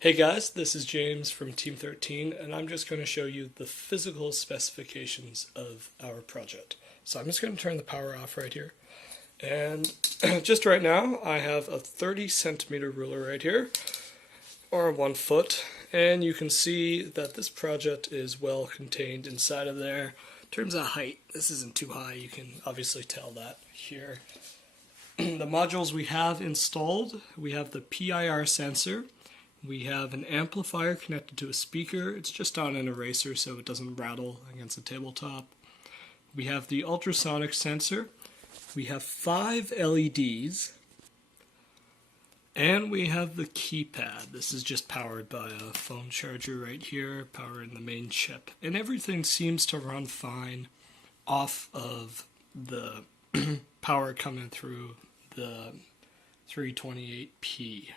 Hey guys, this is James from Team 13, and I'm just going to show you the physical specifications of our project. So I'm just going to turn the power off right here. And just right now, I have a 30 centimeter ruler right here, or 1 foot, and you can see that this project is well contained inside of there. In terms of height, this isn't too high, you can obviously tell that here. The modules we have installed, we have the PIR sensor. We have an amplifier connected to a speaker. It's just on an eraser so it doesn't rattle against the tabletop. We have the ultrasonic sensor. We have 5 LEDs. And we have the keypad. This is just powered by a phone charger right here, powering the main chip. And everything seems to run fine off of the power coming through the 328P.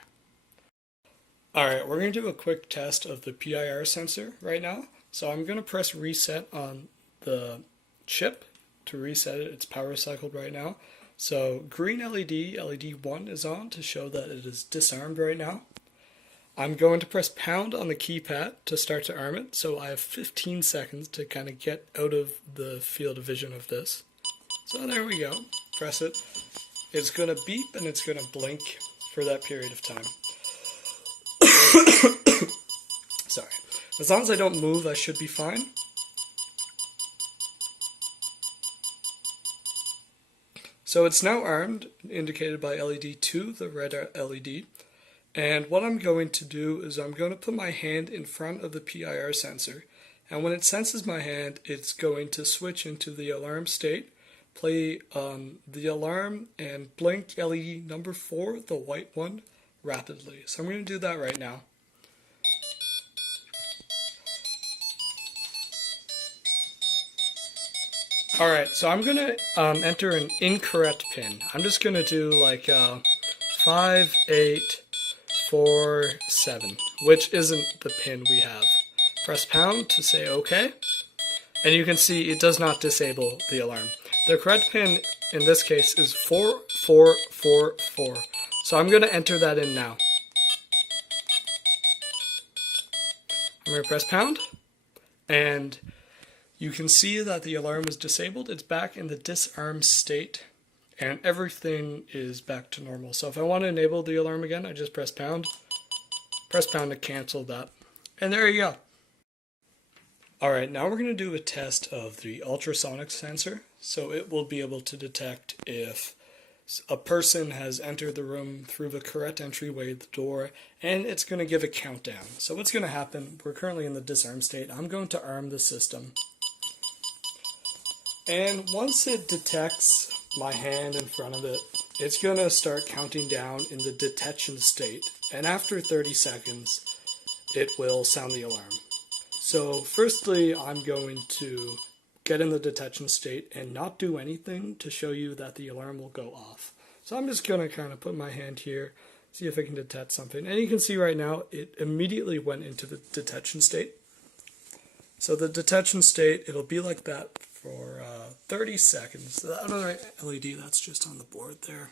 Alright, we're going to do a quick test of the PIR sensor right now. So I'm going to press reset on the chip to reset it. It's power cycled right now. So green LED, LED 1 is on to show that it is disarmed right now. I'm going to press pound on the keypad to start to arm it. So I have 15 seconds to kind of get out of the field of vision of this. So there we go. Press it. It's going to beep and it's going to blink for that period of time. Sorry. As long as I don't move, I should be fine. So it's now armed, indicated by LED 2, the red LED. And what I'm going to do is I'm going to put my hand in front of the PIR sensor. And when it senses my hand, it's going to switch into the alarm state, play the alarm, and blink LED number 4, the white one, rapidly. So I'm going to do that right now. Alright, so I'm going to enter an incorrect pin. I'm just going to do like 5, 8, 4, 7, which isn't the pin we have. Press pound to say OK, and you can see it does not disable the alarm. The correct pin in this case is 4, 4, 4, 4. So I'm going to enter that in now. I'm going to press pound, and you can see that the alarm is disabled. It's back in the disarmed state, and everything is back to normal. So if I want to enable the alarm again, I just press pound to cancel that. And there you go. Alright, now we're going to do a test of the ultrasonic sensor. So it will be able to detect if a person has entered the room through the correct entryway, the door, and it's going to give a countdown. So what's going to happen, we're currently in the disarm state. I'm going to arm the system. And once it detects my hand in front of it, it's going to start counting down in the detection state. And after 30 seconds, it will sound the alarm. So firstly, I'm going to get in the detection state and not do anything to show you that the alarm will go off. So I'm just going to kind of put my hand here, see if I can detect something. And you can see right now, it immediately went into the detection state. So the detection state, it'll be like that for 30 seconds. The other LED that's just on the board there.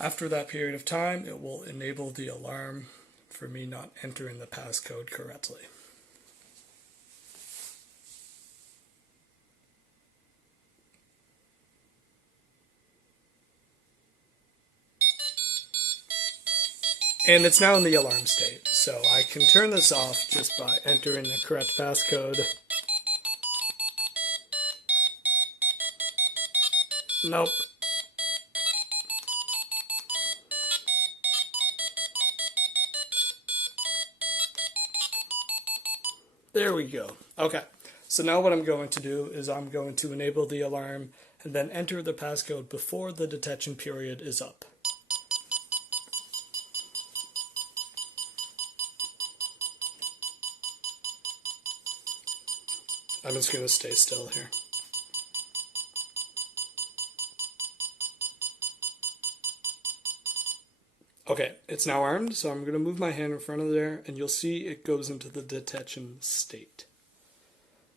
After that period of time, it will enable the alarm for me not entering the passcode correctly. And it's now in the alarm state, so I can turn this off just by entering the correct passcode. Nope. There we go. Okay, so now what I'm going to do is I'm going to enable the alarm and then enter the passcode before the detection period is up. I'm just going to stay still here. Okay, it's now armed, so I'm going to move my hand in front of there, and you'll see it goes into the detection state.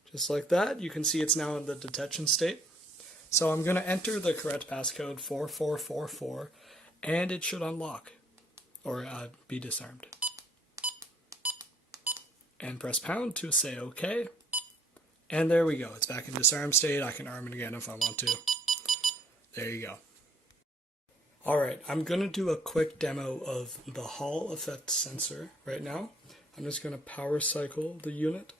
Just like that, you can see it's now in the detection state. So I'm going to enter the correct passcode 4444, and it should unlock, or be disarmed. and press pound to say OK. And there we go. It's back in disarm state. I can arm it again if I want to. There you go. Alright, I'm going to do a quick demo of the Hall effect sensor right now. I'm just going to power cycle the unit.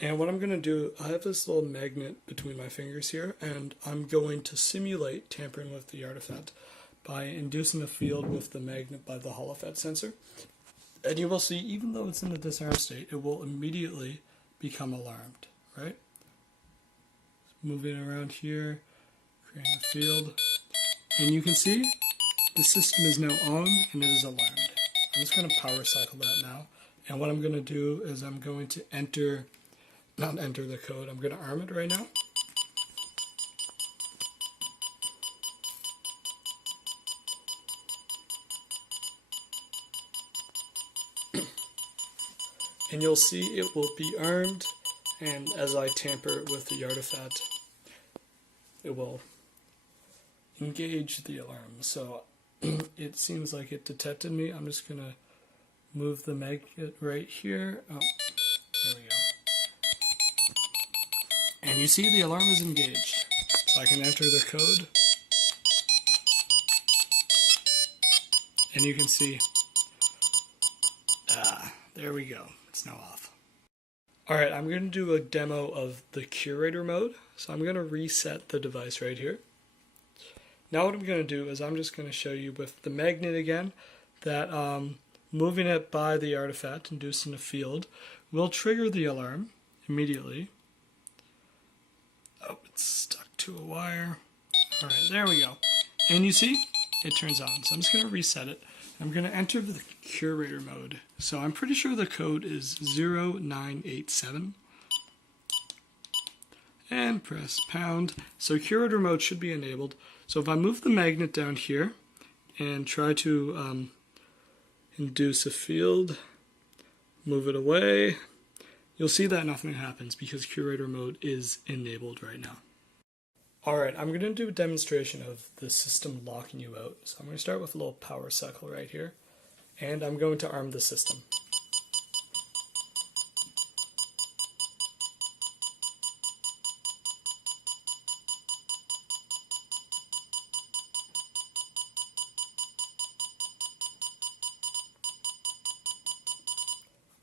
And what I'm going to do, I have this little magnet between my fingers here, and I'm going to simulate tampering with the artifact by inducing a field with the magnet by the Hall effect sensor. And you will see, even though it's in the disarm state, it will immediately become alarmed, right? Moving around here, creating a field, and you can see the system is now on and it is alarmed. I'm just going to power cycle that now, and what I'm going to do is I'm going to not enter the code, I'm going to arm it right now. And you'll see it will be armed, and as I tamper with the artifact, it will engage the alarm. So it seems like it detected me. I'm just going to move the magnet right here. Oh, there we go. And you see the alarm is engaged. So I can enter the code. And you can see, there we go. It's now off. Alright, I'm going to do a demo of the curator mode. So I'm going to reset the device right here. Now what I'm going to do is I'm just going to show you with the magnet again that moving it by the artifact, inducing a field, will trigger the alarm immediately. Oh, it's stuck to a wire. Alright, there we go. And you see, it turns on. So I'm just going to reset it. I'm going to enter the curator mode. So I'm pretty sure the code is 0987. And press pound. So curator mode should be enabled. So if I move the magnet down here and try to induce a field, move it away, you'll see that nothing happens because curator mode is enabled right now. Alright, I'm going to do a demonstration of the system locking you out. So I'm going to start with a little power cycle right here, and I'm going to arm the system.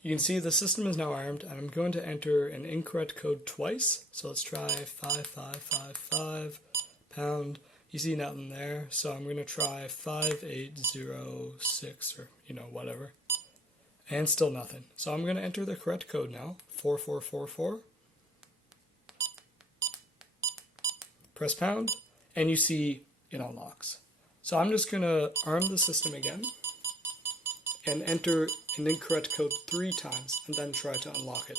You can see the system is now armed, and I'm going to enter an incorrect code twice. So let's try 5555 pound. You see nothing there, so I'm going to try 5806 or whatever, and still nothing. So I'm going to enter the correct code now, 4444. Press pound, and you see it unlocks. So I'm just going to arm the system again and enter an incorrect code 3 times, and then try to unlock it.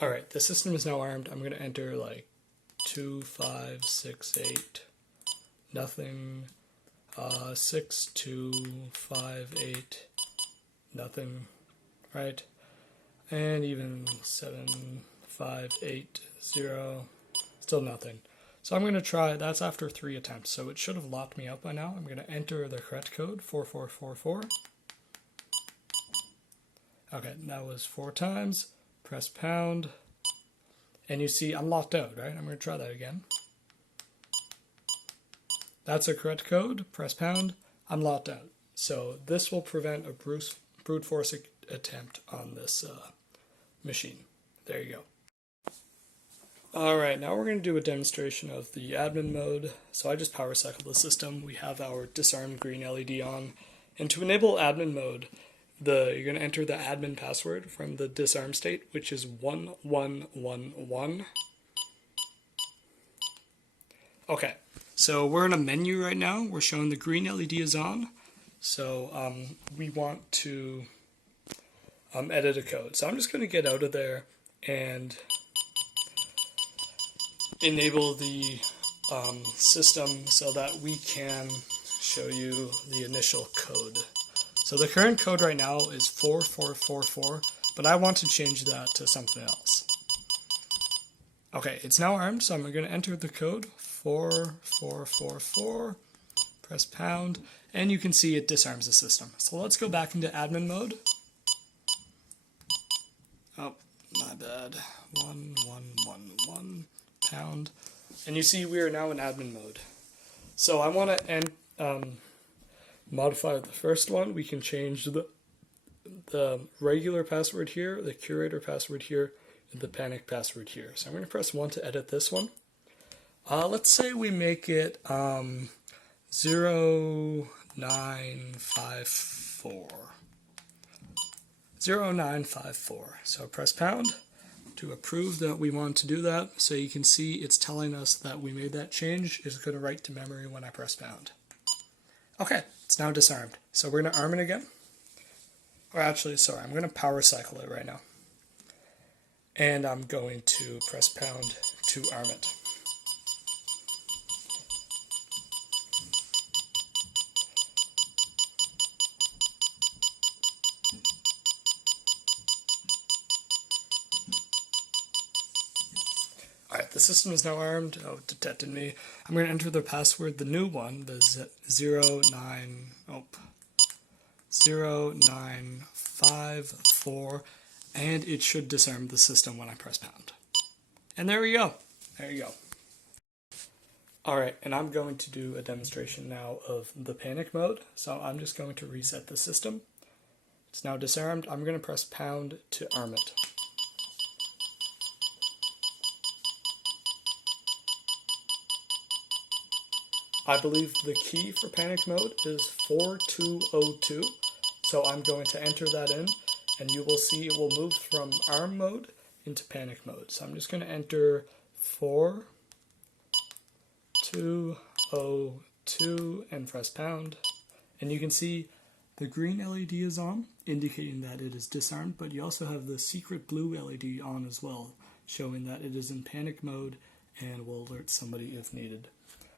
Alright, the system is now armed. I'm going to enter like 2568, nothing, 6258, nothing, right? And even 7580, still nothing. So I'm going to try, that's after 3 attempts, so it should have locked me out by now. I'm going to enter the correct code, 4444. Okay, that was 4 times. Press pound, and you see I'm locked out, right? I'm going to try that again. That's a correct code. Press pound. I'm locked out. So this will prevent a brute force attempt on this machine. There you go. Alright, now we're going to do a demonstration of the admin mode. So I just power cycled the system. We have our disarmed green LED on. And to enable admin mode, you're going to enter the admin password from the disarm state, which is 1111. Okay, so we're in a menu right now. We're showing the green LED is on. So we want to edit a code. So I'm just going to get out of there and enable the system so that we can show you the initial code. So the current code right now is 4444, but I want to change that to something else. Okay, it's now armed, so I'm going to enter the code 4444, press pound, and you can see it disarms the system. So let's go back into admin mode. Oh, my bad. 1111 pound. And you see we are now in admin mode. So I want to modify the first one. We can change the regular password here, the curator password here, and the panic password here. So I'm going to press 1 to edit this one. Let's say we make it 0954. 0954. So press pound to approve that we want to do that. So you can see it's telling us that we made that change. It's going to write to memory when I press pound. Okay, it's now disarmed. So we're going to arm it again. Or actually, sorry, I'm going to power cycle it right now. And I'm going to press pound to arm it. Alright, the system is now armed. Oh, it detected me. I'm going to enter the password, the new one, the 0954, and it should disarm the system when I press pound. And there we go. There you go. Alright, and I'm going to do a demonstration now of the panic mode. So I'm just going to reset the system. It's now disarmed. I'm going to press pound to arm it. I believe the key for panic mode is 4202, so I'm going to enter that in, and you will see it will move from ARM mode into panic mode. So I'm just going to enter 4202 and press pound, and you can see the green LED is on, indicating that it is disarmed, but you also have the secret blue LED on as well, showing that it is in panic mode and will alert somebody if needed.